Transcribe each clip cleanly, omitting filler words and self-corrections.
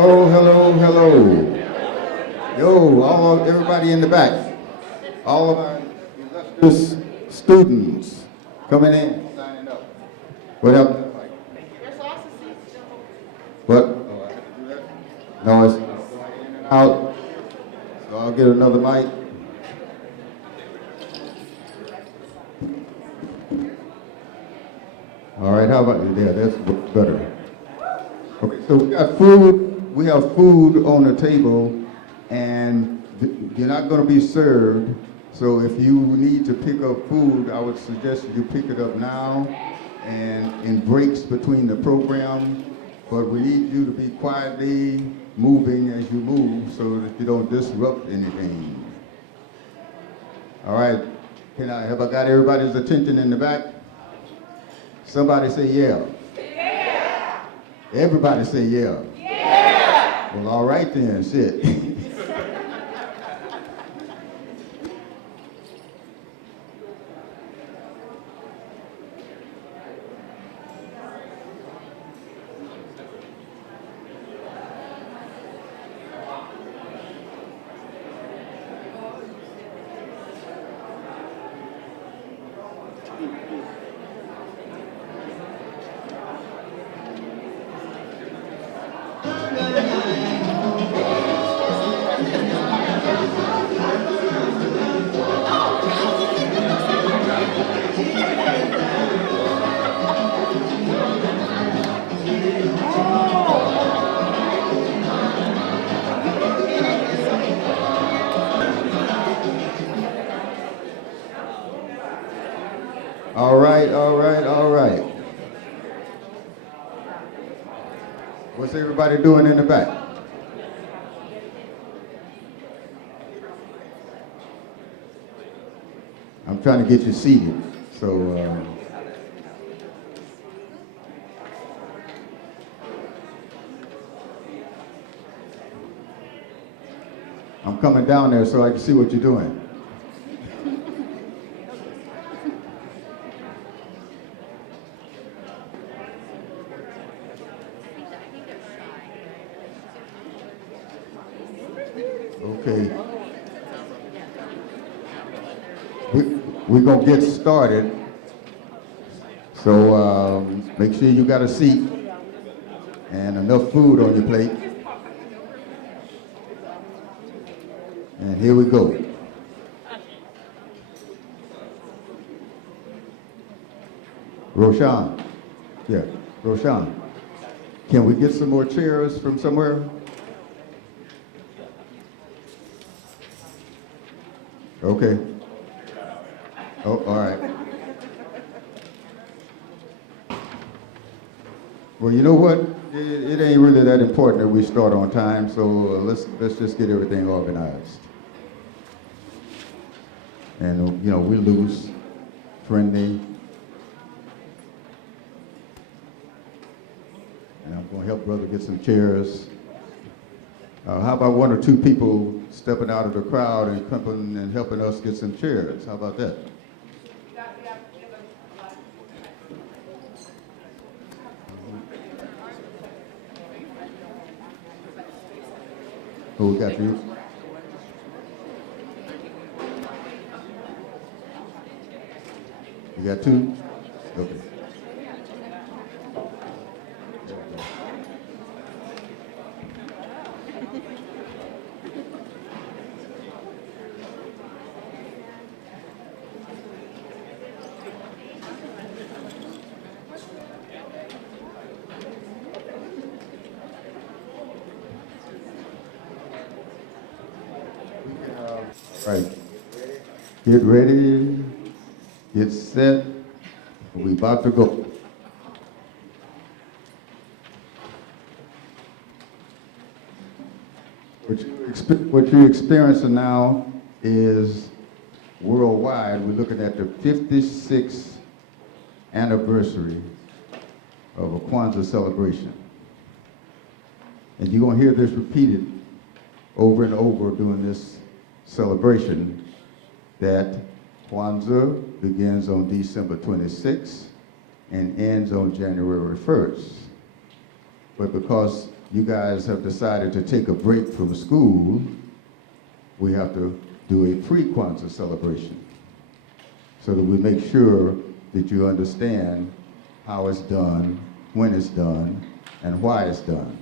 Hello, hello, hello. Yo, everybody in the back. All of our illustrious students coming in, signing up. What happened? What? Oh, I have to do that? No, it's going in and out. So I'll get another mic. All right, how about there? That's better. Okay, so we got food. We have food on the table, and you're not going to be served. So if you need to pick up food, I would suggest you pick it up now and in breaks between the program. But we need you to be quietly moving as you move so that you don't disrupt anything. All right, have I got everybody's attention in the back? Somebody say yeah. Yeah. Everybody say yeah. Yeah. Well, all right then, shit. All right, all right, all right. What's everybody doing in the back? I'm trying to get you seated, so I'm coming down there so I can see what you're doing. Okay. We're going to get started. So make sure you got a seat and enough food on your plate. And here we go. Roshan. Yeah, Roshan. Can we get some more chairs from somewhere? Okay. Oh, all right. Well, you know what? It ain't really that important that we start on time, so let's just get everything organized. And you know, we're loose, friendly, and I'm going to help brother get some chairs. How about one or two people stepping out of the crowd and coming and helping us get some chairs? How about that? Who we got you? You got two? Okay. Right. Get ready, get set, we about to go. What you're experiencing now is worldwide. We're looking at the 56th anniversary of a Kwanzaa celebration. And you're going to hear this repeated over and over during this celebration, that Kwanzaa begins on December 26th and ends on January 1st. But because you guys have decided to take a break from school, we have to do a pre-Kwanzaa celebration so that we make sure that you understand how it's done, when it's done, and why it's done.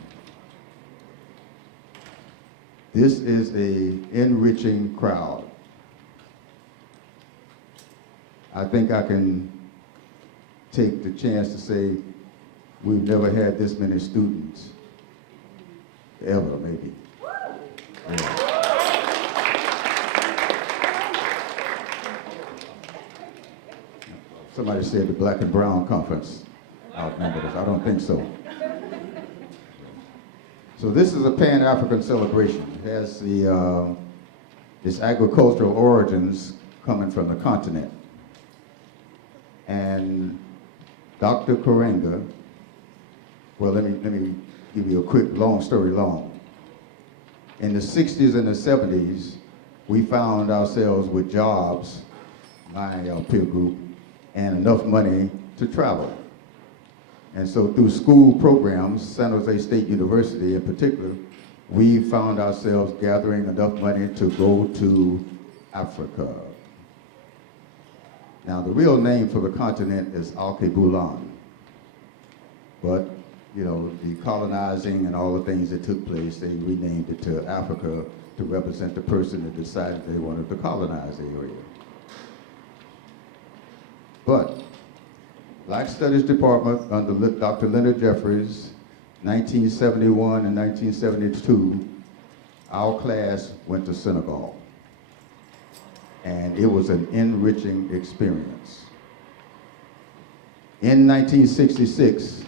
This is an enriching crowd. I think I can take the chance to say we've never had this many students, ever maybe. Yeah. Somebody said the Black and Brown Conference outnumbered us. I don't think so. So this is a Pan-African celebration. It has its agricultural origins coming from the continent. And Dr. Karenga, well, let me give you a quick, long story long. In the 60s and the 70s, we found ourselves with jobs, my peer group, and enough money to travel. And so through school programs, San Jose State University in particular, we found ourselves gathering enough money to go to Africa. Now, the real name for the continent is Alkebulan. But, you know, the colonizing and all the things that took place, they renamed it to Africa to represent the person that decided they wanted to colonize the area. But Black Studies Department under Dr. Leonard Jeffries, 1971 and 1972, our class went to Senegal. And it was an enriching experience. In 1966,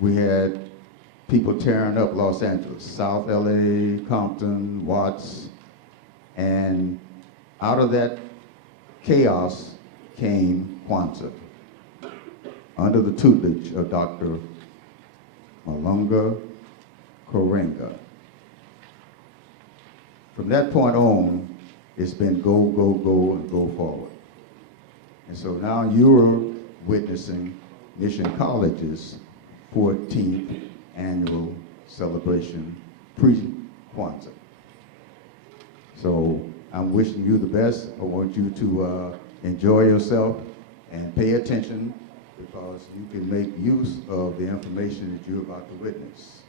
we had people tearing up Los Angeles, South LA, Compton, Watts, and out of that chaos came Kwanzaa, under the tutelage of Dr. Malunga Karenga. From that point on, it's been go, go, go, and go forward. And so now you're witnessing Mission College's 14th annual celebration pre-Kwanzaa. So I'm wishing you the best. I want you to enjoy yourself and pay attention, because you can make use of the information that you're about to witness.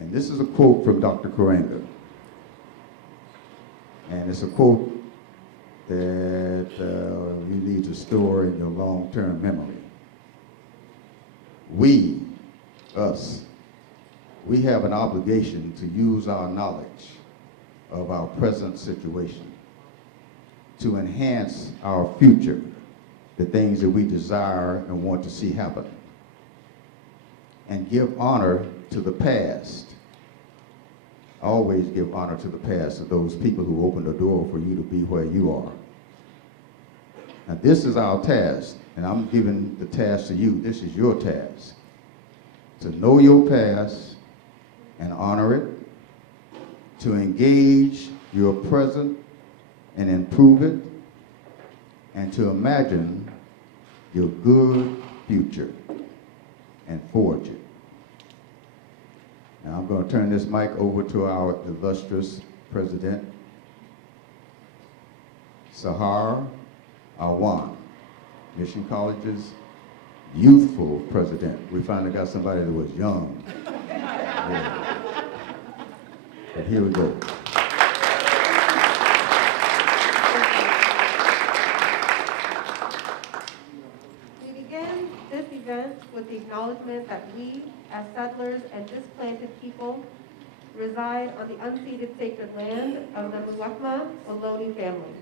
And this is a quote from Dr. Karenga. And it's a quote that you need to store in your long-term memory. We, us, we have an obligation to use our knowledge of our present situation to enhance our future, the things that we desire and want to see happen, and give honor to the past. Always give honor to the past, to those people who opened the door for you to be where you are. Now this is our task, and I'm giving the task to you. This is your task, to know your past and honor it, to engage your present and improve it, and to imagine your good future and forge it. Now I'm going to turn this mic over to our illustrious president, Sahar Awan, Mission College's youthful president. We finally got somebody that was young. Yeah. But here we go. With the acknowledgement that we, as settlers and displanted people, reside on the unceded sacred land of the Muwekma Ohlone family.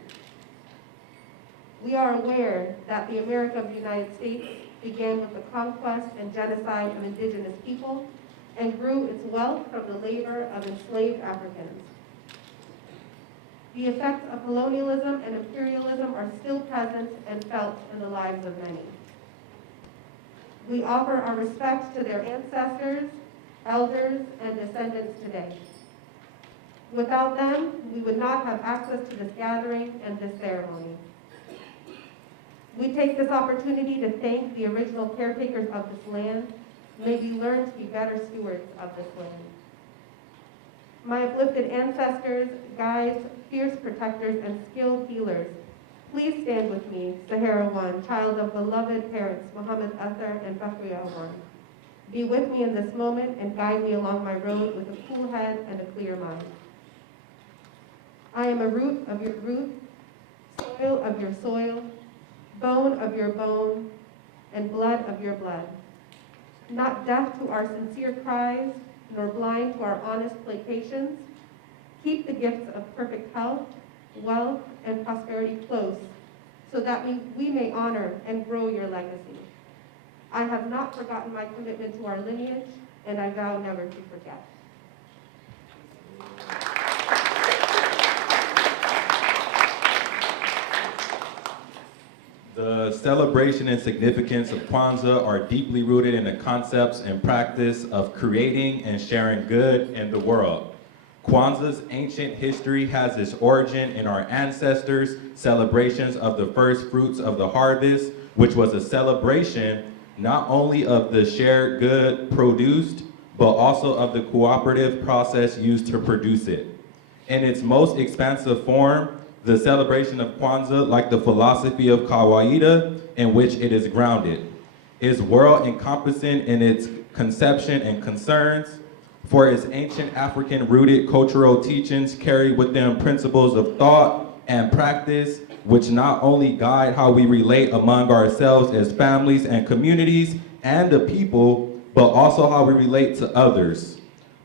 We are aware that the America of the United States began with the conquest and genocide of indigenous people and grew its wealth from the labor of enslaved Africans. The effects of colonialism and imperialism are still present and felt in the lives of many. We offer our respects to their ancestors, elders, and descendants today. Without them, we would not have access to this gathering and this ceremony. We take this opportunity to thank the original caretakers of this land, May we learn to be better stewards of this land. My uplifted ancestors, guides, fierce protectors, and skilled healers, please stand with me, Sahara One, child of beloved parents, Muhammad Athar and Bakriya One. Be with me in this moment and guide me along my road with a cool head and a clear mind. I am a root of your root, soil of your soil, bone of your bone, and blood of your blood. Not deaf to our sincere cries, nor blind to our honest placations, keep the gifts of perfect health, wealth, and prosperity close, so that we may honor and grow your legacy. I have not forgotten my commitment to our lineage, and I vow never to forget. The celebration and significance of Kwanzaa are deeply rooted in the concepts and practice of creating and sharing good in the world. Kwanzaa's ancient history has its origin in our ancestors' celebrations of the first fruits of the harvest, which was a celebration not only of the shared good produced, but also of the cooperative process used to produce it. In its most expansive form, the celebration of Kwanzaa, like the philosophy of Kawaida, in which it is grounded, is world-encompassing in its conception and concerns, for its ancient African-rooted cultural teachings carry with them principles of thought and practice, which not only guide how we relate among ourselves as families and communities and the people, but also how we relate to others.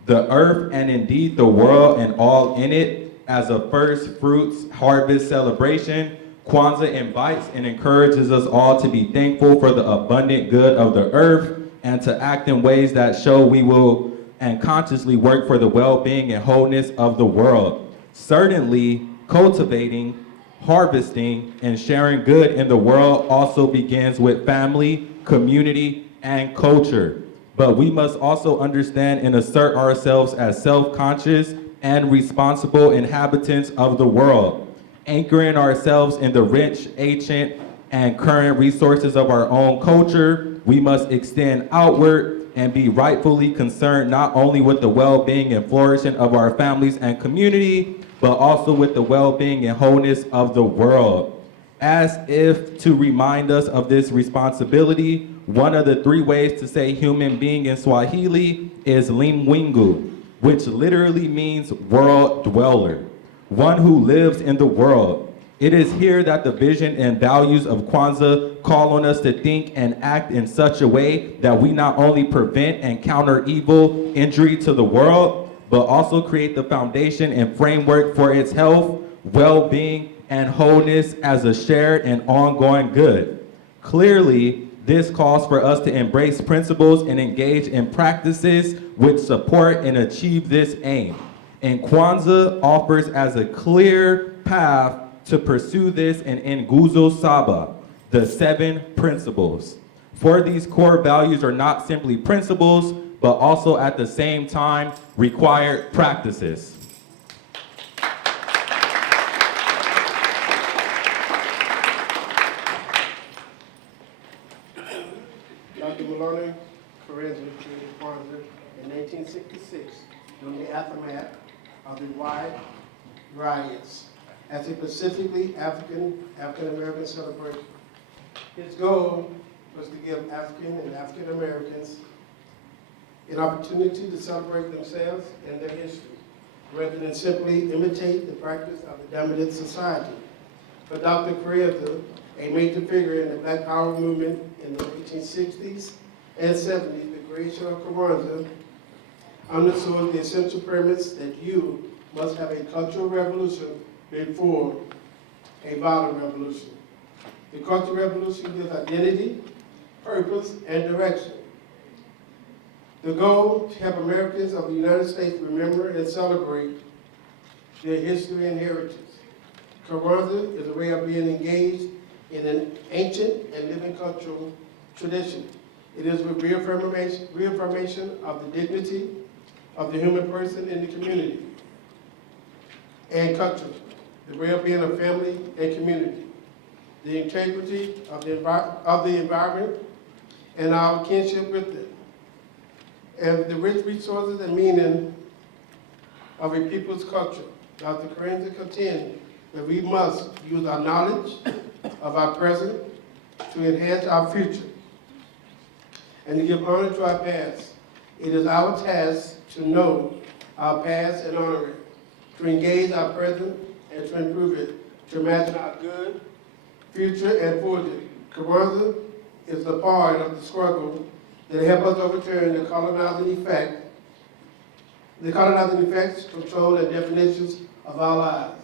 The earth and indeed the world and all in it, as a first fruits harvest celebration, Kwanzaa invites and encourages us all to be thankful for the abundant good of the earth and to act in ways that show we will and consciously work for the well-being and wholeness of the world. Certainly, cultivating, harvesting, and sharing good in the world also begins with family, community, and culture. But we must also understand and assert ourselves as self-conscious and responsible inhabitants of the world, anchoring ourselves in the rich, ancient, and current resources of our own culture. We must extend outward and be rightfully concerned not only with the well-being and flourishing of our families and community, but also with the well-being and wholeness of the world. As if to remind us of this responsibility, one of the 3 ways to say human being in Swahili is limwingu, which literally means world dweller, one who lives in the world. It is here that the vision and values of Kwanzaa call on us to think and act in such a way that we not only prevent and counter evil, injury to the world, but also create the foundation and framework for its health, well-being, and wholeness as a shared and ongoing good. Clearly, this calls for us to embrace principles and engage in practices which support and achieve this aim. And Kwanzaa offers as a clear path to pursue this in Nguzo Saba, the 7 principles. For these core values are not simply principles, but also at the same time required practices. Dr. Maloney Kwanzaa created Kwanzaa in 1866 during the aftermath of the wide riots as a specifically African-American celebration. His goal was to give African and African Americans an opportunity to celebrate themselves and their history, rather than simply imitate the practice of the dominant society. For Dr. Kwanzaa, a major figure in the Black Power movement in the 1860s and 70s, the creation of Kwanzaa underscores the essential premise that you must have a cultural revolution before a violent revolution. The cultural revolution gives identity, purpose, and direction. The goal to help Americans of the United States remember and celebrate their history and heritage. Kwanzaa is a way of being engaged in an ancient and living cultural tradition. It is a reaffirmation of the dignity of the human person in the community and culture, the way of being a family and community, the integrity of the environment and our kinship with it, and the rich resources and meaning of a people's culture. Dr. Kwanzaa contends that we must use our knowledge of our present to enhance our future and to give honor to our past. It is our task to know our past and honor it, to engage our present and to improve it, to imagine our good future and forge it. Kwanzaa is the part of the struggle that help us overturn the colonizing effects, control, and definitions of our lives.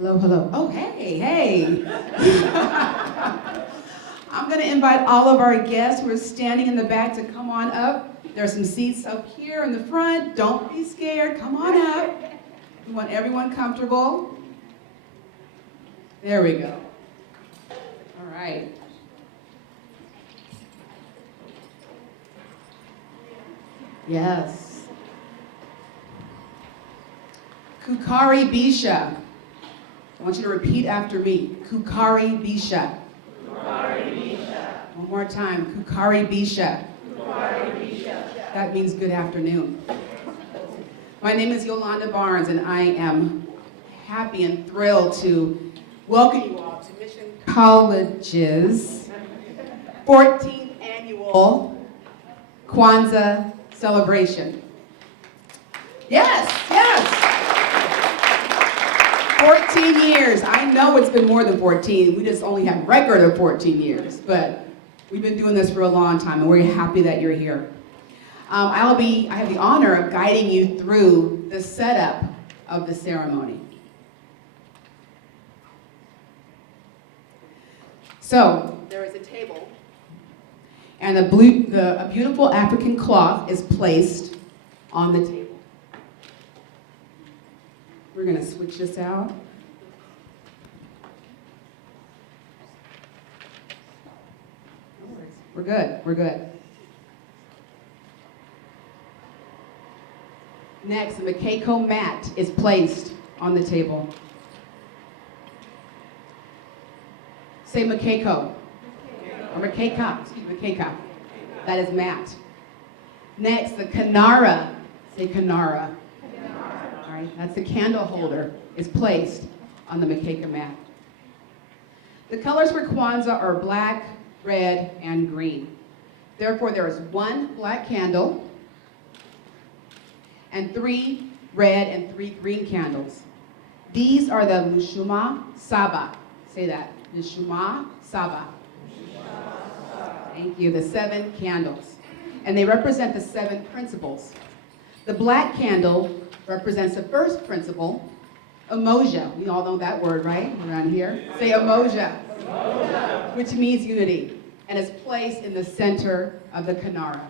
Hello, hello. Oh, hey, hey. I'm going to invite all of our guests who are standing in the back to come on up. There's some seats up here in the front. Don't be scared. Come on up. We want everyone comfortable. There we go. All right. Yes. Kukari Bisha. I want you to repeat after me. Kukari Bisha. Kukari Bisha. One more time. Kukari Bisha. Kukari Bisha. That means good afternoon. My name is Yolanda Barnes, and I am happy and thrilled to welcome you all to Mission College's 14th annual Kwanzaa celebration. Yes, yes. 14 years. I know it's been more than 14. We just only have record of 14 years, but we've been doing this for a long time, and we're happy that you're here. I have the honor of guiding you through the setup of the ceremony. So, there is a table, and a beautiful African cloth is placed on the table. We're going to switch this out. We're good, we're good. Next, the Makeko mat is placed on the table. Say Makeko. Or Makeka, excuse me, Makeka. That is mat. Next, the Kanara. Say Kanara. All right, that's the candle holder, is placed on the Makeka mat. The colors for Kwanzaa are black, red, and green. Therefore, there is one black candle and 3 red and 3 green candles. These are the Nguzo Saba. Say that. Nguzo Saba. Thank you. The 7 candles. And they represent the 7 principles. The black candle represents the first principle, umoja. We all know that word, right? Around here. Say umoja. Which means unity. And is placed in the center of the kanara.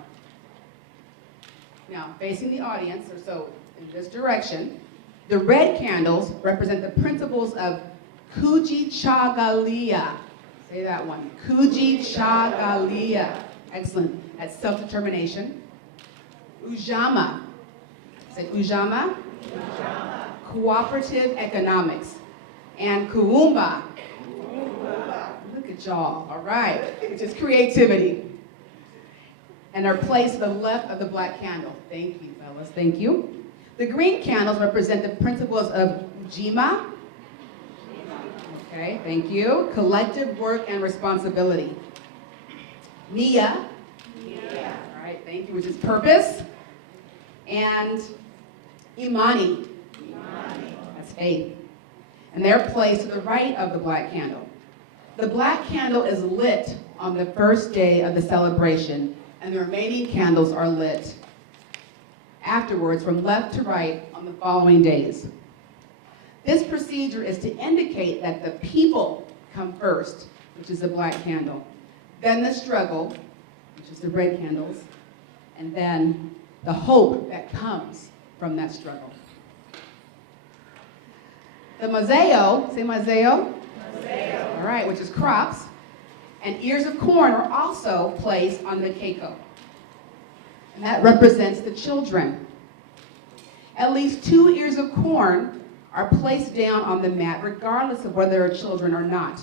Now, facing the audience, or so in this direction, the red candles represent the principles of Kujicagalia. Say that one. Kujicagalia. Excellent. That's self-determination. Ujama. Say Ujama. Ujama. Cooperative economics. And Kuumba. Look at y'all. All right. Which is creativity. And are placed to the left of the black candle. Thank you, fellas. Thank you. The green candles represent the principles of Ujima. Okay, thank you. Collective work and responsibility. Nia. All right, thank you, which is purpose. And Imani. That's faith. And they're placed to the right of the black candle. The black candle is lit on the first day of the celebration, and the remaining candles are lit afterwards from left to right on the following days. This procedure is to indicate that the people come first, which is the black candle, then the struggle, which is the red candles, and then the hope that comes from that struggle. The mazeo, say mazeo. Mazeo. All right, which is crops, and ears of corn are also placed on the keiko. And that represents the children. At least 2 ears of corn are placed down on the mat, regardless of whether there are children or not.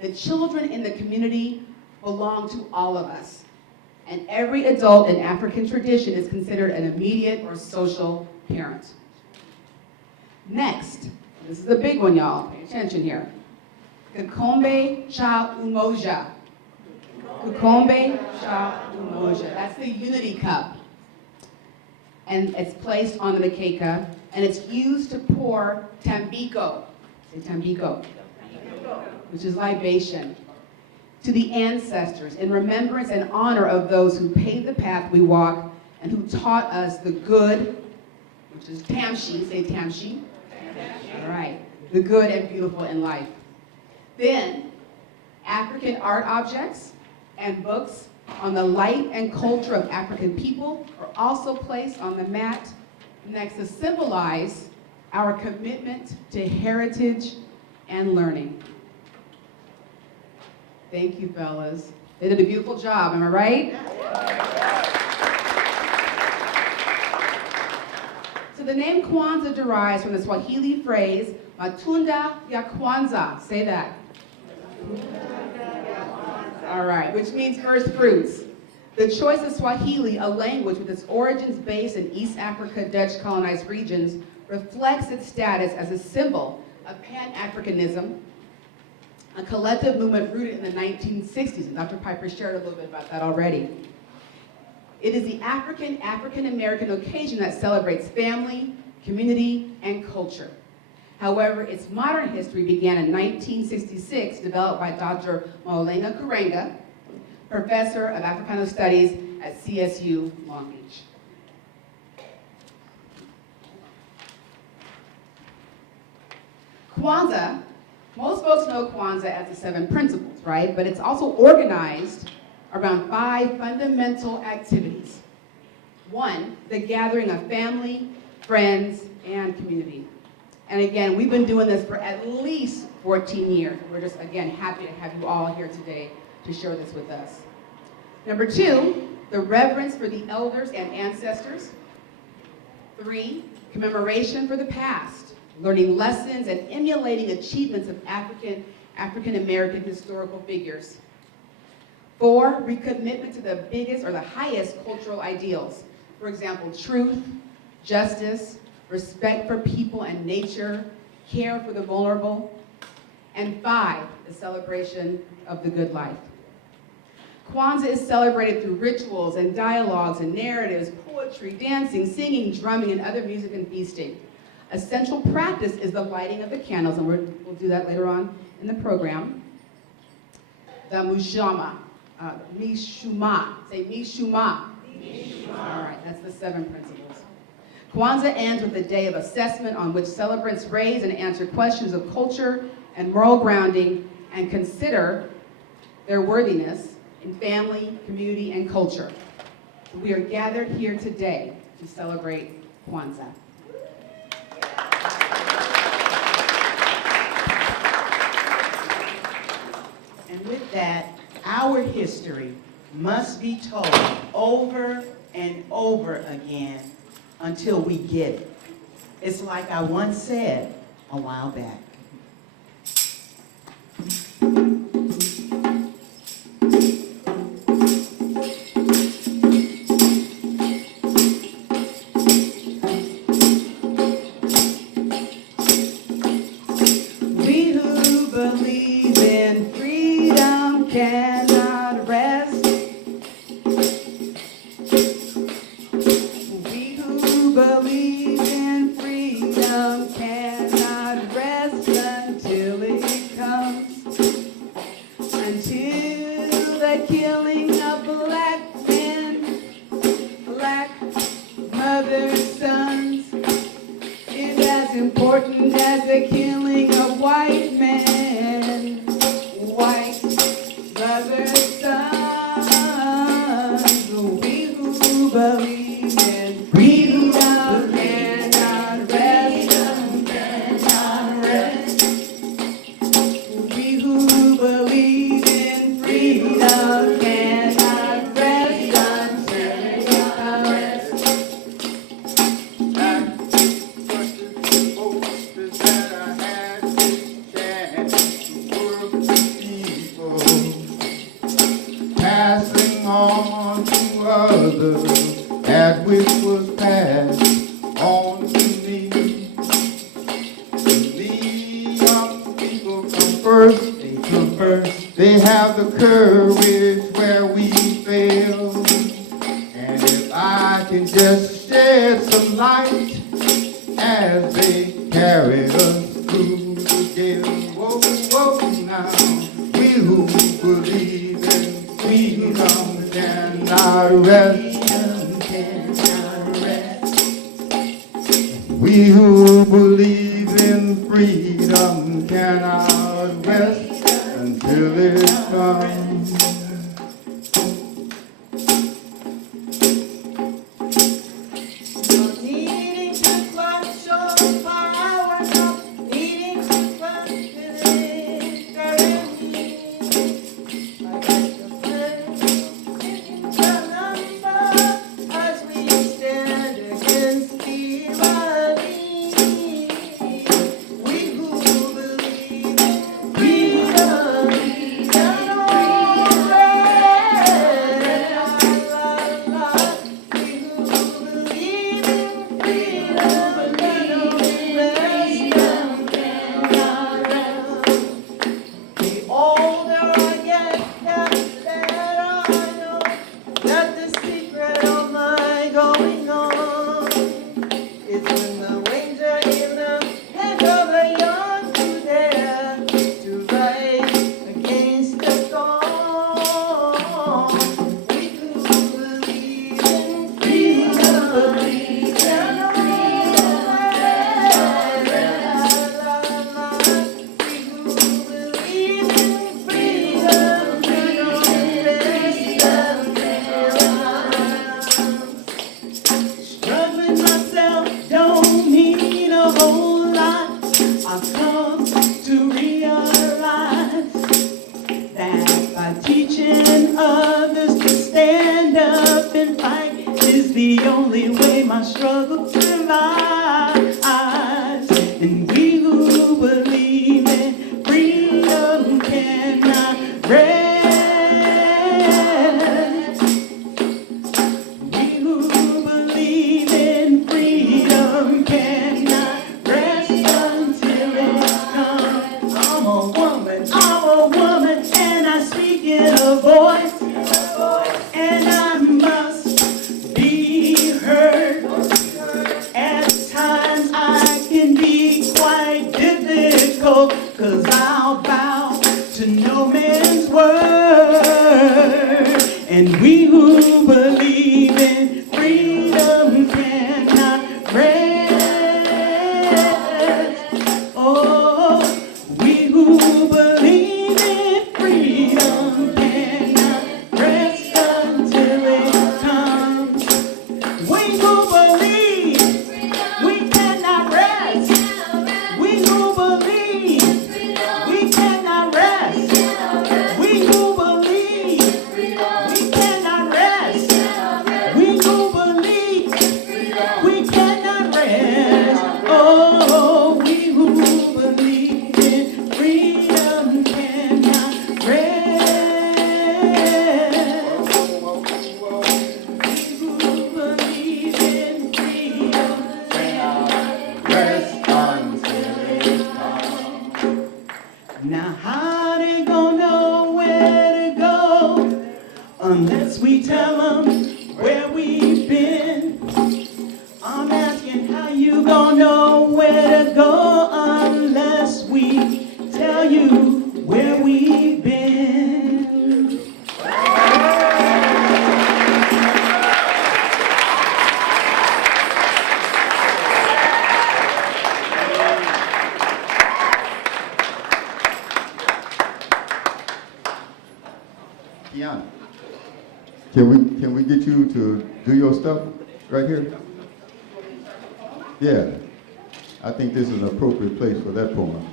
The children in the community belong to all of us. And every adult in African tradition is considered an immediate or social parent. Next, this is the big one, y'all. Pay attention here. Kikombe cha umoja. Kikombe cha umoja. That's the unity cup. And it's placed on the makeka, and it's used to pour tambiko. Say tambiko. Which is libation. To the ancestors in remembrance and honor of those who paved the path we walk and who taught us the good, which is tamshi. Say tamshi. All right. The good and beautiful in life. Then, African art objects and books on the life and culture of African people are also placed on the mat next to symbolize our commitment to heritage and learning. Thank you, fellas. They did a beautiful job, am I right? So the name Kwanzaa derives from the Swahili phrase, matunda ya Kwanzaa. Say that. All right, which means first fruits. The choice of Swahili, a language with its origins based in East Africa, Dutch colonized regions, reflects its status as a symbol of Pan-Africanism, a collective movement rooted in the 1960s, and Dr. Piper shared a little bit about that already. It is the African-American occasion that celebrates family, community, and culture. However, its modern history began in 1966, developed by Dr. Maulana Karenga, professor of Africana Studies at CSU Long Beach. Kwanzaa, most folks know Kwanzaa as the 7 principles, right? But it's also organized around 5 fundamental activities. 1, the gathering of family, friends, and community. And again, we've been doing this for at least 14 years. We're just, again, happy to have you all here today to share this with us. Number 2, the reverence for the elders and ancestors. 3, commemoration for the past, learning lessons and emulating achievements of African-American historical figures. 4, recommitment to the biggest or the highest cultural ideals. For example, truth, justice, respect for people and nature, care for the vulnerable. And 5, the celebration of the good life. Kwanzaa is celebrated through rituals and dialogues and narratives, poetry, dancing, singing, drumming, and other music and feasting. A central practice is the lighting of the candles, and we'll do that later on in the program. The Mishuma. Say Mishuma. All right, that's the 7 principles. Kwanzaa ends with a day of assessment on which celebrants raise and answer questions of culture and moral grounding and consider their worthiness in family, community, and culture. We are gathered here today to celebrate Kwanzaa. And with that, our history must be told over and over again until we get it. It's like I once said a while back. We who believe in freedom cannot rest. We who believe in freedom cannot rest until it comes. Until the killing of black men, black mothers, sons, is as important as the killing of white men, white mothers, sons. We who believe in freedom cannot rest. We who believe in freedom cannot rest until it comes. Passing on to others that which was passed on to me. The young people come first, they come first. They have the courage where we fail. And if I can just shed some light as they carry us through the gale. Whoa, whoa, now, we who believe in freedom cannot rest. We who believe in freedom cannot rest until it comes. Not needing to clutch your power, not needing to clutch it currently. I like the first in the number as we stand against tyranny. We who believe in freedom can always. We who believe in freedom can always. The older I get, the better I know that the secret of my going on is when the wings are in the head of a young to dare to rise against the storm. We who believe in freedom can always. We who believe in freedom can always. Struggling myself don't mean a whole lot. I've come to realize that by teaching others to stand up and fight is the only way my struggle survives. And we who believe in freedom cannot rest. We who believe in freedom cannot rest until it comes. I'm a woman, and I speak in a voice, and I must be heard. At times I can be quite difficult, 'cause I'll bow to no man's word. And we who believe in freedom cannot rest. Oh, we who believe in freedom cannot rest until it comes. We who believe we cannot rest. We who believe we cannot rest. We who believe we cannot rest. We who believe we cannot rest. Oh, we who believe in freedom cannot rest. We who believe in freedom cannot rest until it comes. Now how they gonna know where to go unless we tell them where we've been? I'm asking how you gonna know where to go unless we tell you where we've been? Kiana, can we get you to do your stuff right here? Yeah, I think this is an appropriate place for that poem.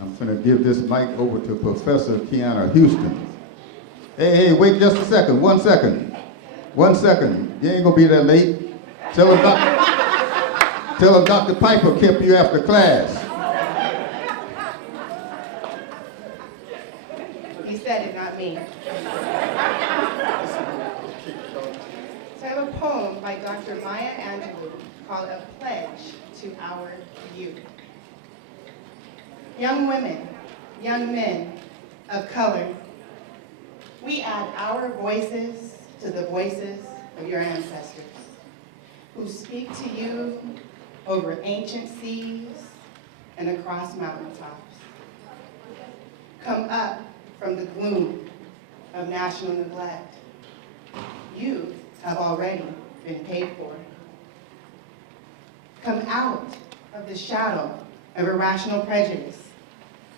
I'm gonna give this mic over to Professor Kiana Houston. Hey, wait just a second, 1 second. 1 second, you ain't gonna be that late. Tell him Dr. Piper kept you after class. He said it, not me. So I have a poem by Dr. Maya Angelou called A Pledge to Our Youth. Young women, young men of color, we add our voices to the voices of your ancestors who speak to you over ancient seas and across mountaintops. Come up from the gloom of national neglect. You have already been paid for. Come out of the shadow of irrational prejudice.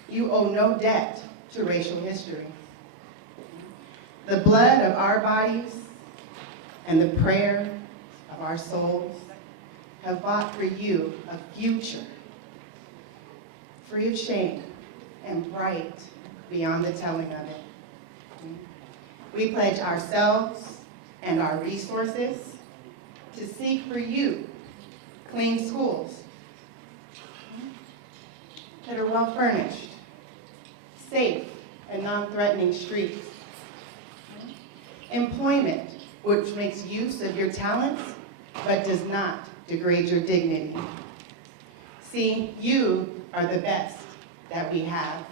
You owe no debt to racial history. The blood of our bodies and the prayer of our souls have bought for you a future free of shame and bright beyond the telling of it. We pledge ourselves and our resources to seek for you clean schools that are well furnished, safe and non-threatening streets, employment which makes use of your talents but does not degrade your dignity. See, you are the best that we have.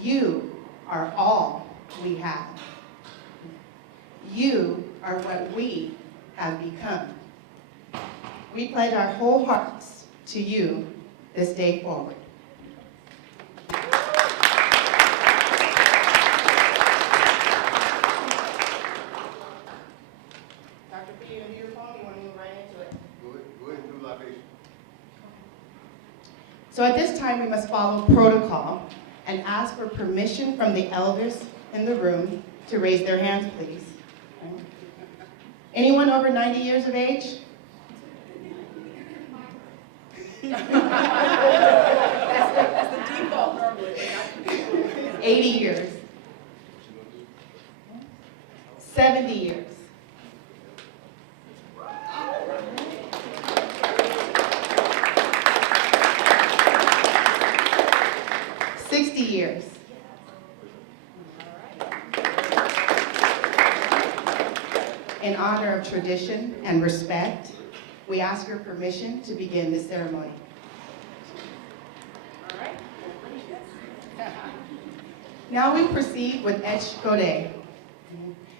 You are all we have. You are what we have become. We pledge our whole hearts to you this day forward. Dr. P, you your phone, you want to move right into it? Go ahead and do libation. So at this time, we must follow protocol and ask for permission from the elders in the room to raise their hands, please. Anyone over 90 years of age? That's the default normally. 80 years. 70 years. 60 years. In honor of tradition and respect, we ask your permission to begin the ceremony. All right. Now we proceed with Etch Code.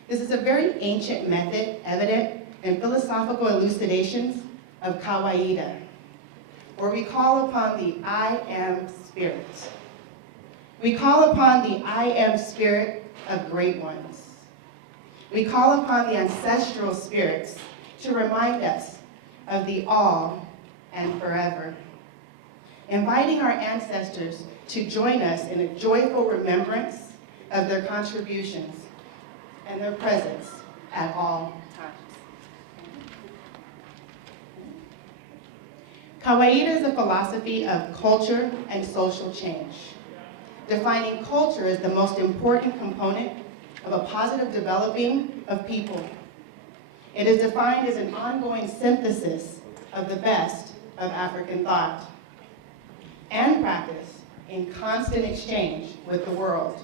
This is a very ancient method evident in philosophical elucidations of Kawaida, where we call upon the I Am Spirit. We call upon the I Am Spirit of great ones. We call upon the ancestral spirits to remind us of the all and forever, inviting our ancestors to join us in a joyful remembrance of their contributions and their presence at all times. Kawaida is a philosophy of culture and social change, defining culture as the most important component of a positive developing of people. It is defined as an ongoing synthesis of the best of African thought and practice in constant exchange with the world.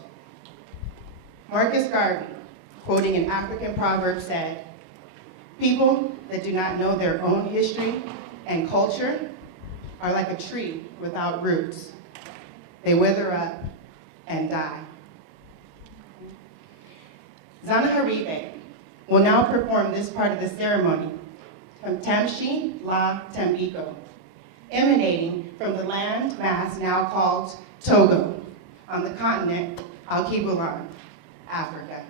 Marcus Garvey, quoting an African proverb, said, "People that do not know their own history and culture are like a tree without roots. They wither up and die." Zanaharibe will now perform this part of the ceremony from Tamshi La Tambiko, emanating from the land mass now called Togo, on the continent Alkebulan, Africa.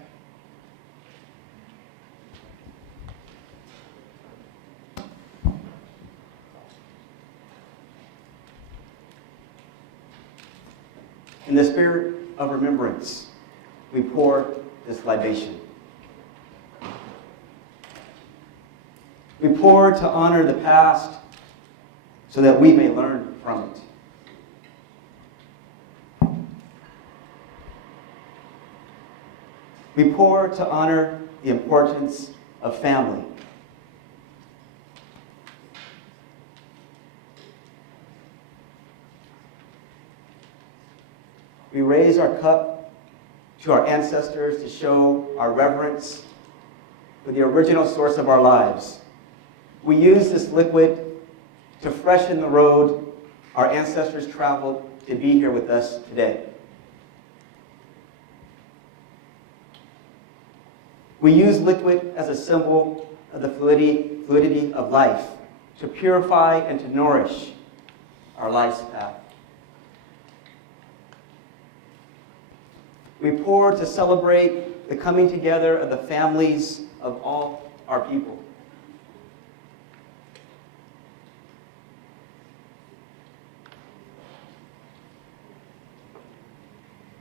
In the spirit of remembrance, we pour this libation. We pour to honor the past so that we may learn from it. We pour to honor the importance of family. We raise our cup to our ancestors to show our reverence for the original source of our lives. We use this liquid to freshen the road our ancestors traveled to be here with us today. We use liquid as a symbol of the fluidity of life, to purify and to nourish our life's path. We pour to celebrate the coming together of the families of all our people.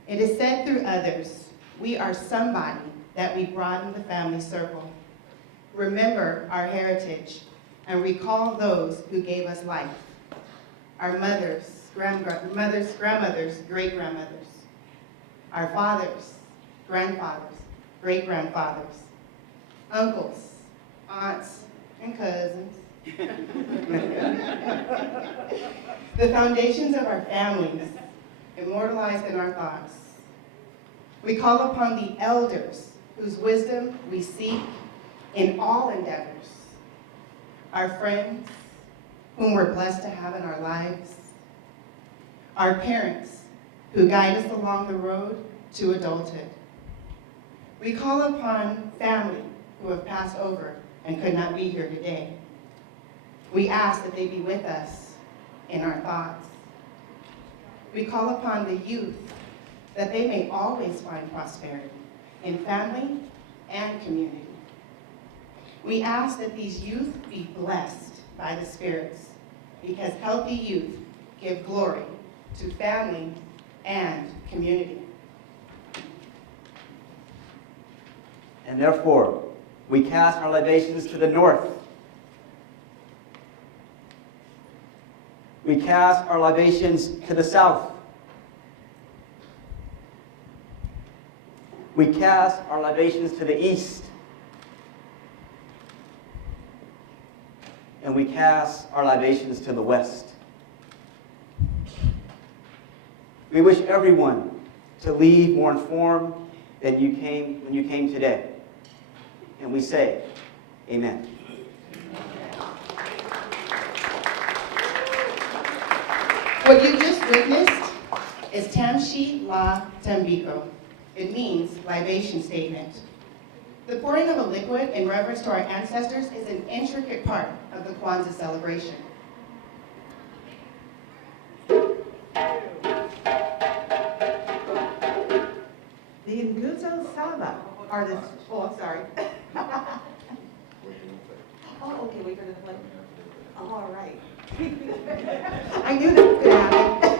It is said through others, we are somebody that we broaden the family circle. Remember our heritage and recall those who gave us life. Our mothers, grandmothers, great-grandmothers. Our fathers, grandfathers, great-grandfathers. Uncles, aunts, and cousins. The foundations of our families, immortalized in our thoughts. We call upon the elders whose wisdom we seek in all endeavors. Our friends, whom we're blessed to have in our lives. Our parents, who guide us along the road to adulthood. We call upon family who have passed over and could not be here today. We ask that they be with us in our thoughts. We call upon the youth that they may always find prosperity in family and community. We ask that these youth be blessed by the spirits, because healthy youth give glory to family and community. And therefore, we cast our libations to the north. We cast our libations to the south. We cast our libations to the east. And we cast our libations to the west. We wish everyone to leave more informed than when you came today. And we say, amen. What you just witnessed is Tamshi La Tambiko. It means libation statement. The pouring of a liquid in reverence to our ancestors is an intricate part of the Kwanzaa celebration. The Nguzo Saba are the, oh, I'm sorry. Oh, okay, wait for the play. Oh, all right. I knew that was gonna happen.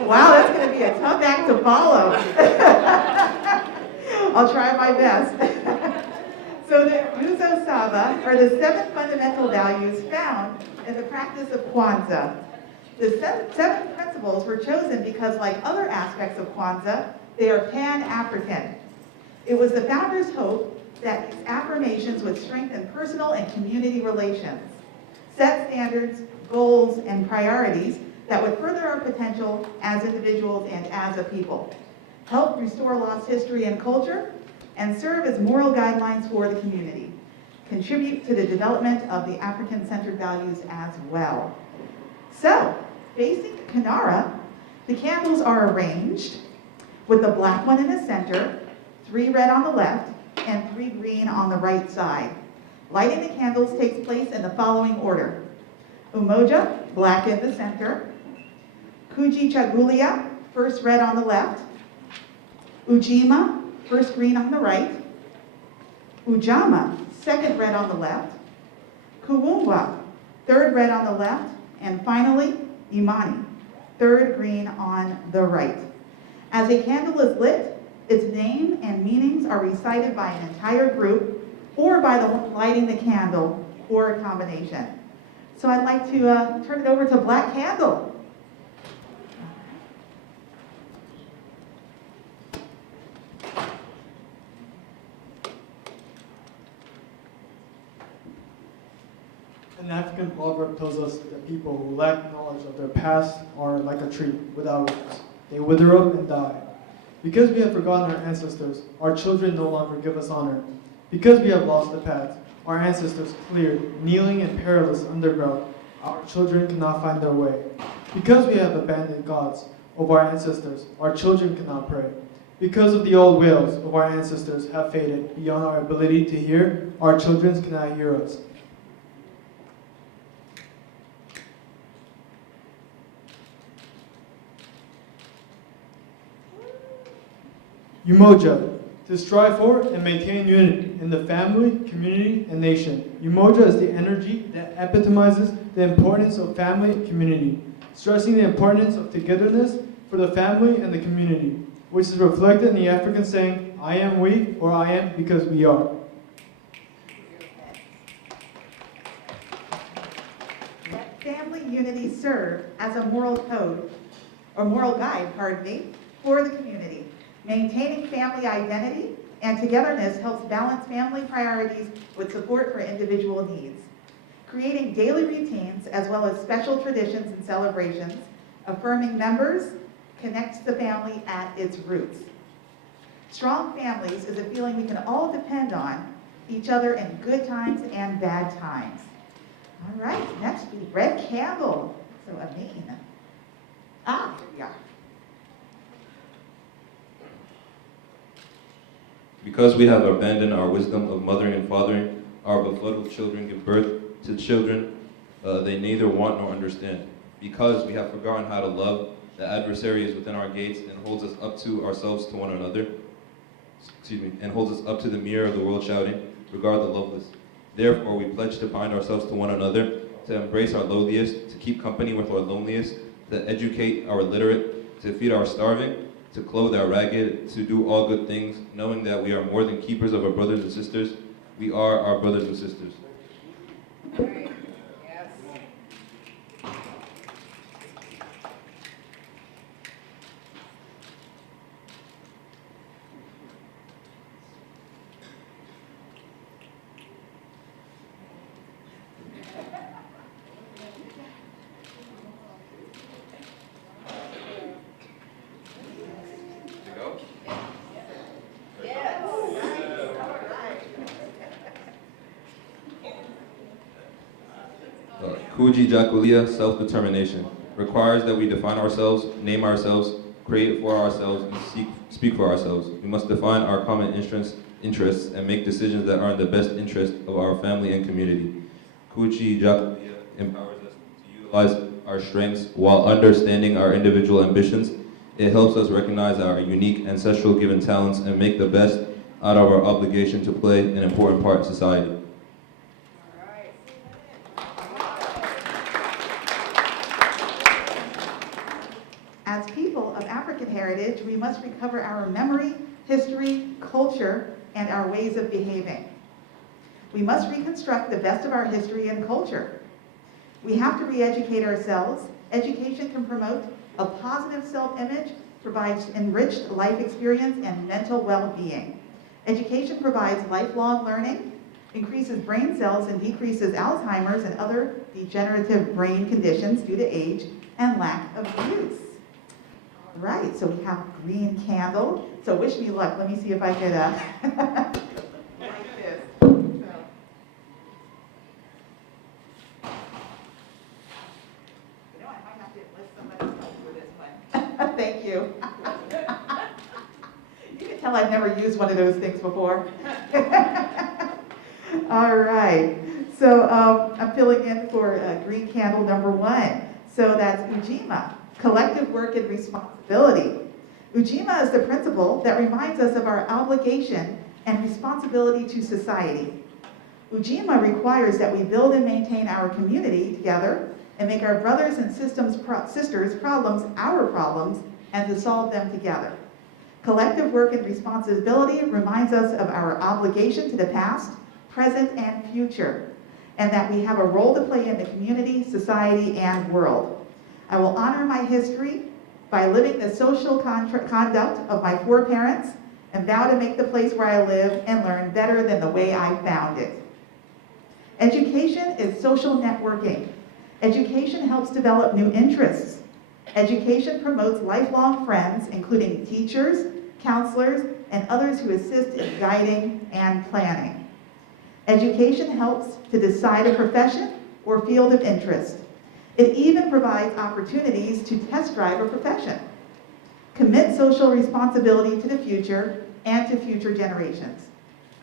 Wow, that's going to be a tough act to follow. I'll try my best. So the Nguzo Saba are the 7 fundamental values found in the practice of Kwanzaa. The seven principles were chosen because, like other aspects of Kwanzaa, they are pan-African. It was the founders' hope that these affirmations would strengthen personal and community relations, set standards, goals, and priorities that would further our potential as individuals and as a people, help restore lost history and culture, and serve as moral guidelines for the community, contribute to the development of the African-centered values as well. So, facing Clara, the candles are arranged with the black one in the center, 3 red on the left, and 3 green on the right side. Lighting the candles takes place in the following order. Umoja, black in the center. Kujichagulia, first red on the left. Ujima, first green on the right. Ujama, second red on the left. Kuwumwa, third red on the left. And finally, Imani, third green on the right. As a candle is lit, its name and meanings are recited by an entire group or by the lighting the candle, or a combination. So I'd like to turn it over to Black Candle. An African proverb tells us that people who lack knowledge of their past are like a tree without roots. They wither up and die. Because we have forgotten our ancestors, our children no longer give us honor. Because we have lost the path our ancestors cleared, kneeling and perilous underground, our children cannot find their way. Because we have abandoned gods of our ancestors, our children cannot pray. Because of the old wails of our ancestors have faded beyond our ability to hear, our children cannot hear us. Umoja, to strive for and maintain unity in the family, community, and nation. Umoja is the energy that epitomizes the importance of family and community, stressing the importance of togetherness for the family and the community, which is reflected in the African saying, I am we, or I am because we are. Let family unity serve as a moral code, or moral guide, for the community. Maintaining family identity and togetherness helps balance family priorities with support for individual needs. Creating daily routines as well as special traditions and celebrations, affirming members, connects the family at its roots. Strong families is a feeling we can all depend on each other in good times and bad times. All right, next we Red Candle. So Amin. Here we are. Because we have abandoned our wisdom of mothering and fathering, our befuddled children give birth to children they neither want nor understand. Because we have forgotten how to love, the adversary is within our gates and holds us up to ourselves to one another. And holds us up to the mirror of the world shouting, regard the loveless. Therefore we pledge to bind ourselves to one another, to embrace our lowliest, to keep company with our loneliest, to educate our illiterate, to feed our starving, to clothe our ragged, to do all good things, knowing that we are more than keepers of our brothers and sisters. We are our brothers and sisters. Kujichagulia, self-determination, requires that we define ourselves, name ourselves, create for ourselves, and speak for ourselves. We must define our common interests and make decisions that are in the best interest of our family and community. Kujichagulia empowers us to utilize our strengths while understanding our individual ambitions. It helps us recognize our unique ancestral given talents and make the best out of our obligation to play an important part in society. As people of African heritage, we must recover our memory, history, culture, and our ways of behaving. We must reconstruct the best of our history and culture. We have to re-educate ourselves. Education can promote a positive self-image, provides enriched life experience and mental well-being. Education provides lifelong learning, increases brain cells and decreases Alzheimer's and other degenerative brain conditions due to age and lack of use. All right, so we have green candle. So wish me luck. Let me see if I could like this. I might have to enlist somebody else for this one. Thank you. You can tell I've never used one of those things before. All right, so I'm filling in for green candle number 1. So that's Ujima, collective work and responsibility. Ujima is the principle that reminds us of our obligation and responsibility to society. Ujima requires that we build and maintain our community together and make our brothers and sisters' problems our problems and to solve them together. Collective work and responsibility reminds us of our obligation to the past, present, and future, and that we have a role to play in the community, society, and world. I will honor my history by living the social conduct of my foreparents and vow to make the place where I live and learn better than the way I found it. Education is social networking. Education helps develop new interests. Education promotes lifelong friends, including teachers, counselors, and others who assist in guiding and planning. Education helps to decide a profession or field of interest. It even provides opportunities to test drive a profession. Commit social responsibility to the future and to future generations.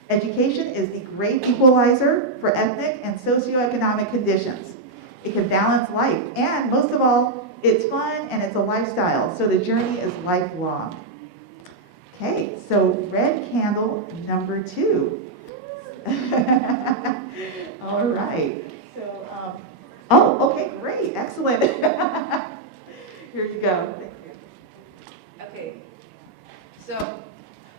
Education is the great equalizer for ethnic and socioeconomic conditions. It can balance life, and most of all, it's fun and it's a lifestyle, so the journey is lifelong. Okay, so red candle number 2. All right. So, oh, okay, great, excellent. Here you go. Thank you. Okay. So,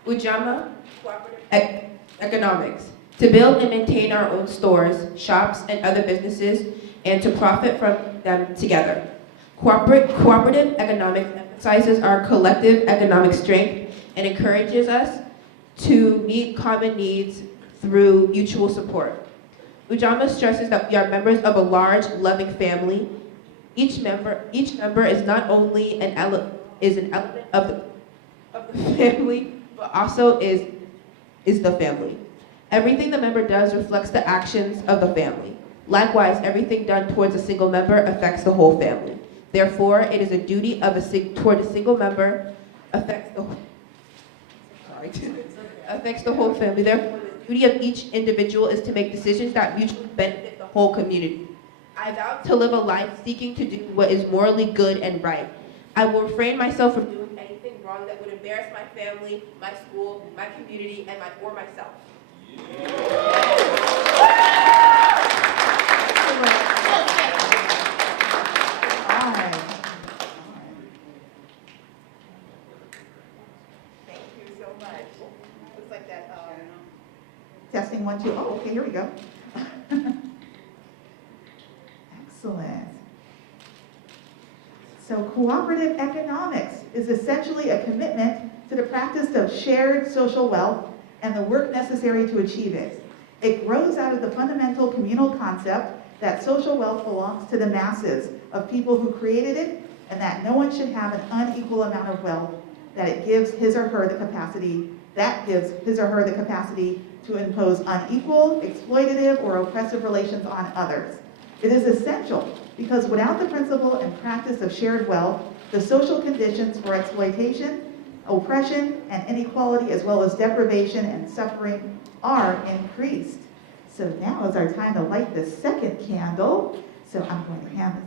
Ujama, cooperative economics. To build and maintain our own stores, shops, and other businesses, and to profit from them together. Cooperative economics emphasizes our collective economic strength and encourages us to meet common needs through mutual support. Ujama stresses that we are members of a large, loving family. Each member is not only an element of the family, but also is the family. Everything the member does reflects the actions of the family. Likewise, everything done towards a single member affects the whole family. Therefore, it is a duty of toward a single member affects the whole family. Therefore, the duty of each individual is to make decisions that mutually benefit the whole community. I vow to live a life seeking to do what is morally good and right. I will refrain myself from doing anything wrong that would embarrass my family, my school, my community, and or myself. Thank you so much. Looks like that, testing 1, 2. Oh, okay, here we go. Excellent. So cooperative economics is essentially a commitment to the practice of shared social wealth and the work necessary to achieve it. It grows out of the fundamental communal concept that social wealth belongs to the masses of people who created it, and that no one should have an unequal amount of wealth, that it gives his or her the capacity to impose unequal, exploitative, or oppressive relations on others. It is essential because without the principle and practice of shared wealth, the social conditions for exploitation, oppression, and inequality, as well as deprivation and suffering, are increased. So now is our time to light the second candle. So I'm going to hand this.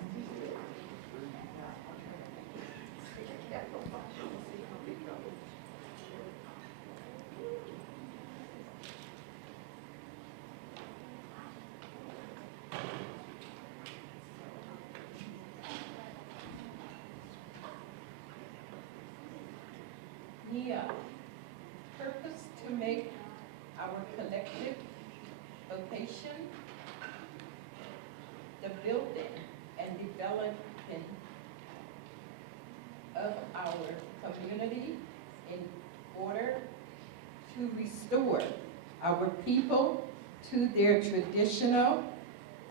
Yeah. Purpose to make our collective vocation the building and development of our community in order to restore our people to their traditional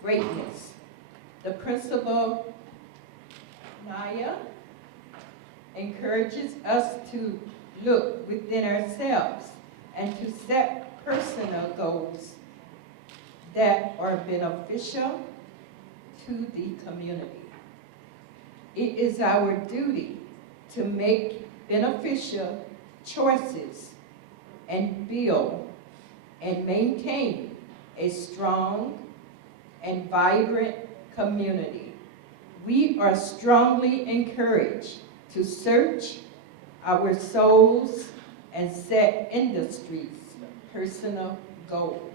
greatness. The principal, Naya, encourages us to look within ourselves and to set personal goals that are beneficial to the community. It is our duty to make beneficial choices and build and maintain a strong and vibrant community. We are strongly encouraged to search our souls and set industries' personal goals.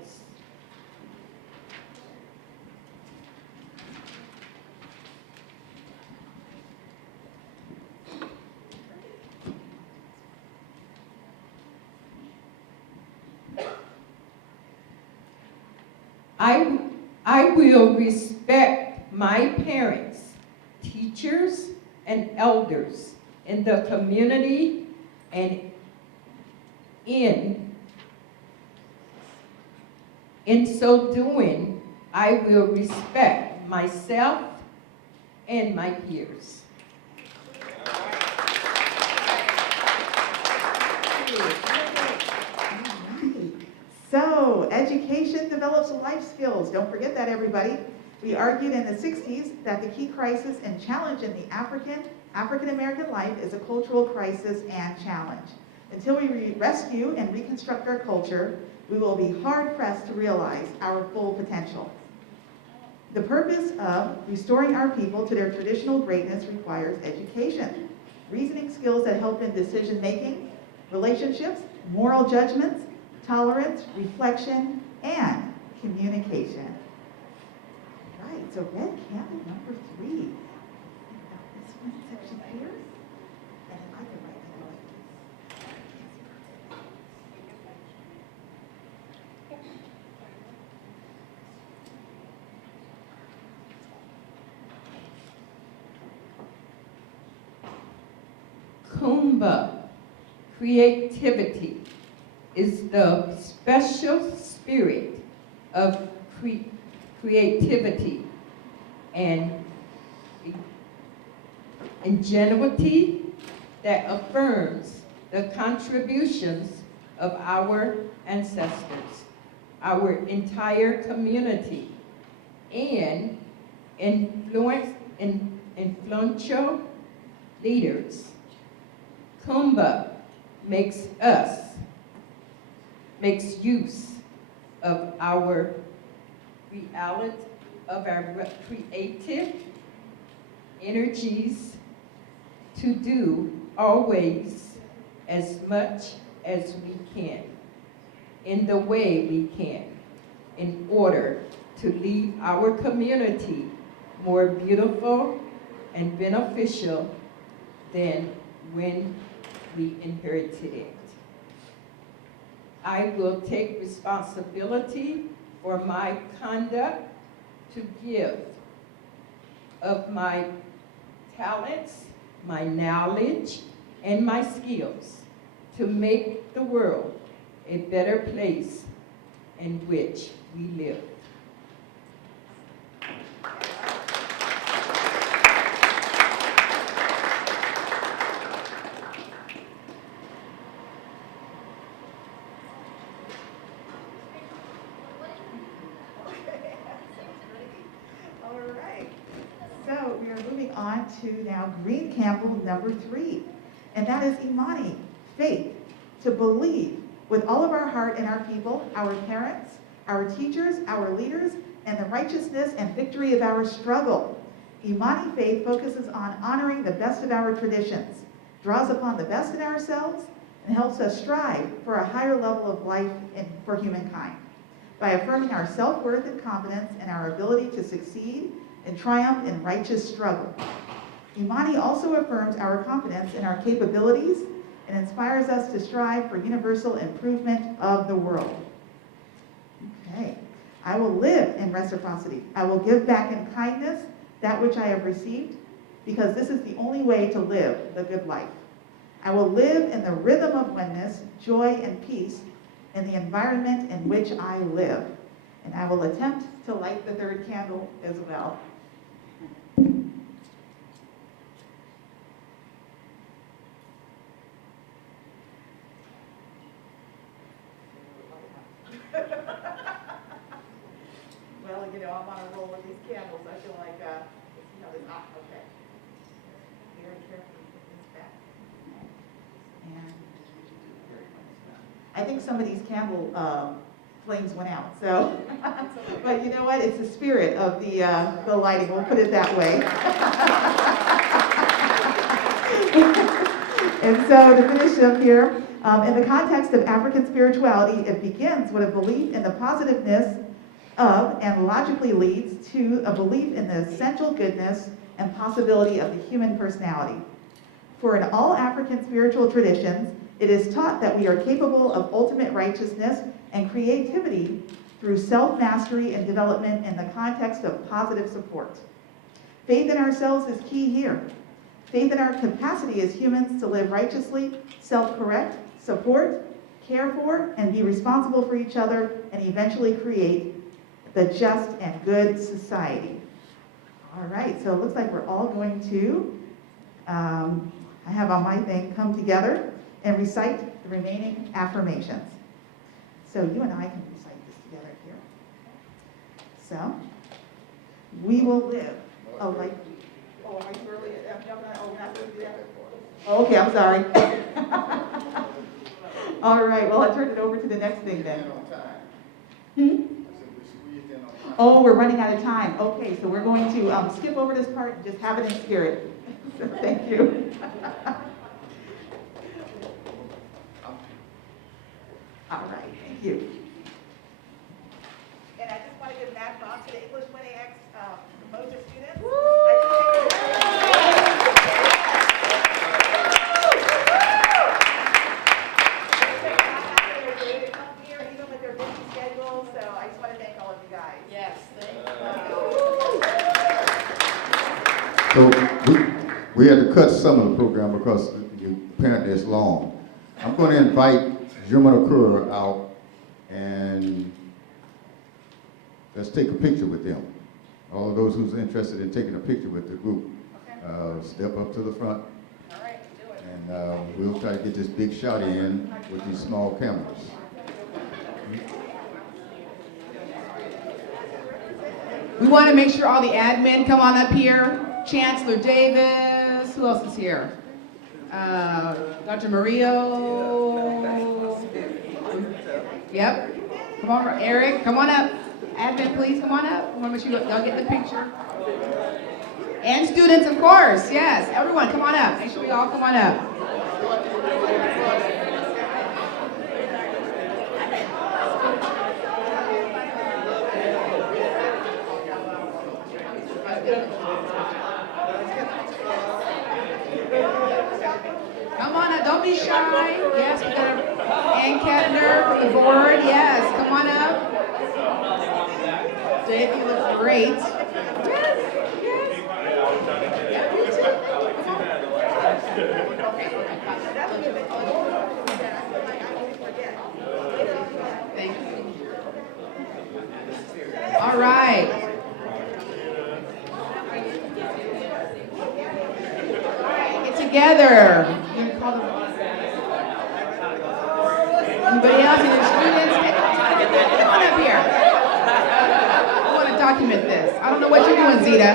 I will respect my parents, teachers, and elders in the community, and in so doing, I will respect myself and my peers. So, education develops life skills. Don't forget that, everybody. We argued in the 60s that the key crisis and challenge in the African American life is a cultural crisis and challenge. Until we rescue and reconstruct our culture, we will be hard-pressed to realize our full potential. The purpose of restoring our people to their traditional greatness requires education, reasoning skills that help in decision-making, relationships, moral judgments, tolerance, reflection, and communication. Right, so red candle number 3. Think about this one section here, and then I can write it like this. Kumba, creativity, is the special spirit of creativity and ingenuity that affirms the contributions of our ancestors, our entire community, and influential leaders. Kumba makes use of our reality, of our creative energies to do always as much as we can, in the way we can, in order to leave our community more beautiful and beneficial than when we inherited it. I will take responsibility for my conduct to give of my talents, my knowledge, and my skills to make the world a better place in which we live. on to now green candle number 3, and that is Imani, faith, to believe with all of our heart in our people, our parents, our teachers, our leaders, and the righteousness and victory of our struggle. Imani faith focuses on honoring the best of our traditions, draws upon the best in ourselves, and helps us strive for a higher level of life for humankind by affirming our self-worth and confidence in our ability to succeed and triumph in righteous struggle. Imani also affirms our confidence in our capabilities, and inspires us to strive for universal improvement of the world. Okay. I will live in reciprocity. I will give back in kindness that which I have received, because this is the only way to live the good life. I will live in the rhythm of oneness, joy, and peace in the environment in which I live. And I will attempt to light the third candle as well. Well, you know, I'm on a roll with these candles. I feel like, let's see how this, okay. Very carefully put this back. And I think some of these candle flames went out, so. But you know what? It's the spirit of the lighting. We'll put it that way. And so to finish up here, in the context of African spirituality, it begins with a belief in the positiveness of and logically leads to a belief in the essential goodness and possibility of the human personality. For in all African spiritual traditions, it is taught that we are capable of ultimate righteousness and creativity through self-mastery and development in the context of positive support. Faith in ourselves is key here. Faith in our capacity as humans to live righteously, self-correct, support, care for, and be responsible for each other, and eventually create the just and good society. All right, so it looks like we're all going to, I have on my thing, come together and recite the remaining affirmations. So you and I can recite this together here. So, we will live a life. Oh, am I too early? Oh, we're not going to do that? Oh, okay, I'm sorry. All right, well, I'll turn it over to the next thing then. Oh, we're running out of time. Okay, so we're going to skip over this part and just have it in spirit. So thank you. All right, thank you. And I just want to give mad props to the English 1AX promoted students. They come here even with their busy schedules, so I just want to thank all of you guys. Yes, thank you. So we had to cut some of the program because apparently it's long. I'm going to invite German Clara out and let's take a picture with them. All of those who's interested in taking a picture with the group, step up to the front. All right, do it. And we'll try to get this big shot in with these small cameras. We want to make sure all the admin come on up here. Chancellor Davis, who else is here? Dr. Murillo. Yep. Come on, Eric, come on up. Admin, please come on up. I want to make sure y'all get the picture. And students, of course. Yes, everyone, come on up. Make sure we all come on up. Come on up, don't be shy. Yes, we got Ann Kettner for the board. Yes, come on up. Dave, you look great. Yes, yes. Yeah, you too. Thank you. All right. Together. You're gonna call them. Anybody else? Any students? Come on up here. I want to document this. I don't know what you're doing, Zita.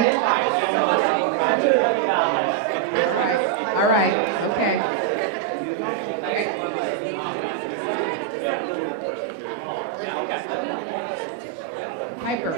All right. Okay. Piper.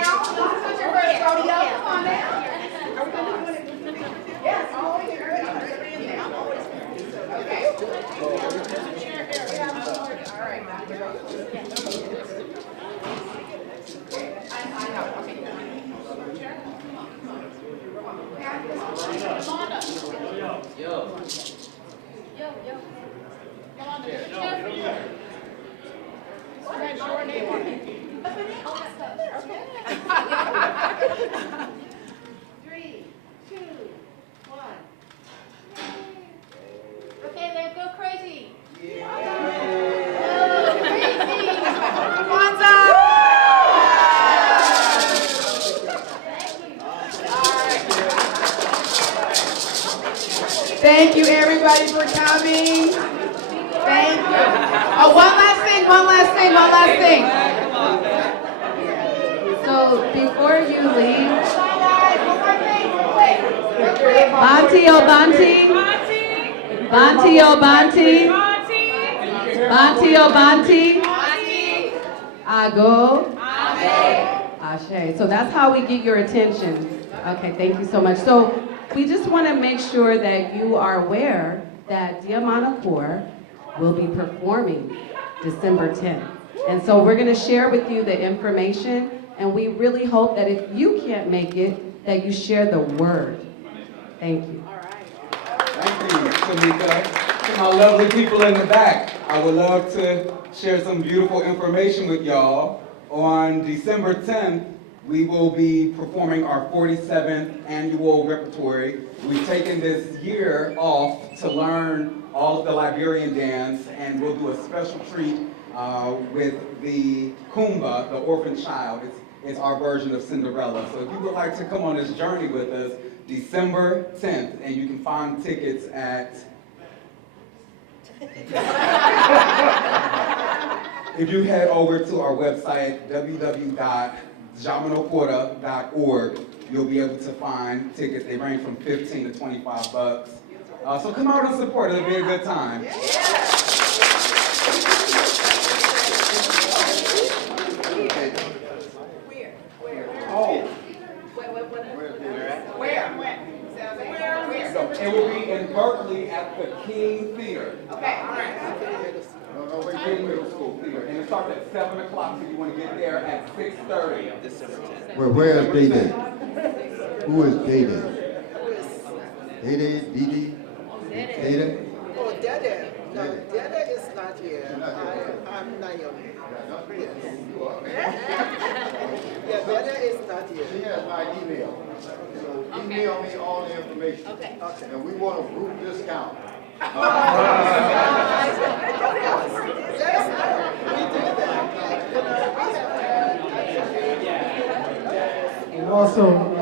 now. This is not your first rodeo. Come on now. Are we gonna do it? Yes, always here. Okay. All right. I know. Okay. Three, two, one. Okay, let's go crazy. Thank you, everybody, for coming. Thank you. Oh, one last thing. So before you leave, Banti o Banti, Banti o Banti, Banti o Banti, Ago, Ashe. So that's how we get your attention. Okay, thank you so much. So we just want to make sure that you are aware that Diamana Core will be performing December 10th. And so we're going to share with you the information, and we really hope that if you can't make it, that you share the word. Thank you. Thank you, Tamika. To my lovely people in the back, I would love to share some beautiful information with y'all. On December 10th, we will be performing our 47th annual repertory. We've taken this year off to learn all of the Liberian dance, and we'll do a special treat with the Kumba, the orphan child. It's our version of Cinderella. So if you would like to come on this journey with us, December 10th, and you can find tickets at if you head over to our website, www.jamanokora.org, you'll be able to find tickets. They range from $15 to $25. So come out and support. It'll be a good time. It will be in Berkeley at the King Theater. Okay, all right. King Middle School Theater. And it starts at 7 o'clock, so you want to get there at 6:30. Well, where's Day Day? Who is Day Day? Day Day, Dee Dee? Day Day? Oh, Dada. No, Dada is not here. I'm Naomi. Yes. Yeah, Dada is not here. She has my email. So email me all the information. Okay. And we want a group discount. Yes, we do that. And also, on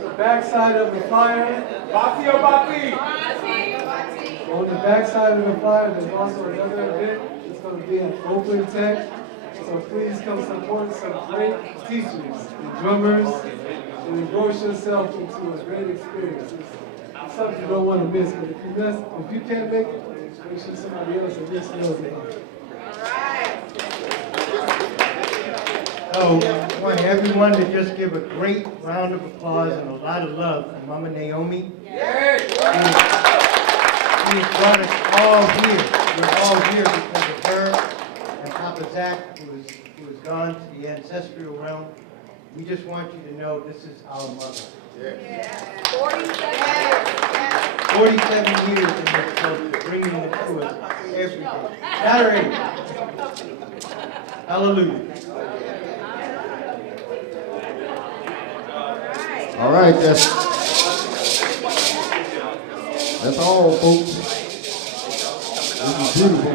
the backside of the flyer, Bati or Bati? on the backside of the flyer, there's also another event. It's going to be at Oakland Tech. So please come support some great teachers and drummers and engross yourself into a great experience. It's something you don't want to miss, but if you can't make it, make sure somebody else at least knows about it. So I want everyone to just give a great round of applause and a lot of love for Mama Naomi. She has brought us all here. We're all here because of her and Papa Zach, who has gone to the ancestral realm. We just want you to know this is our mother. 47 years in this culture, bringing it to us every day. Saturday. Hallelujah. All right, that's all, folks. This is beautiful.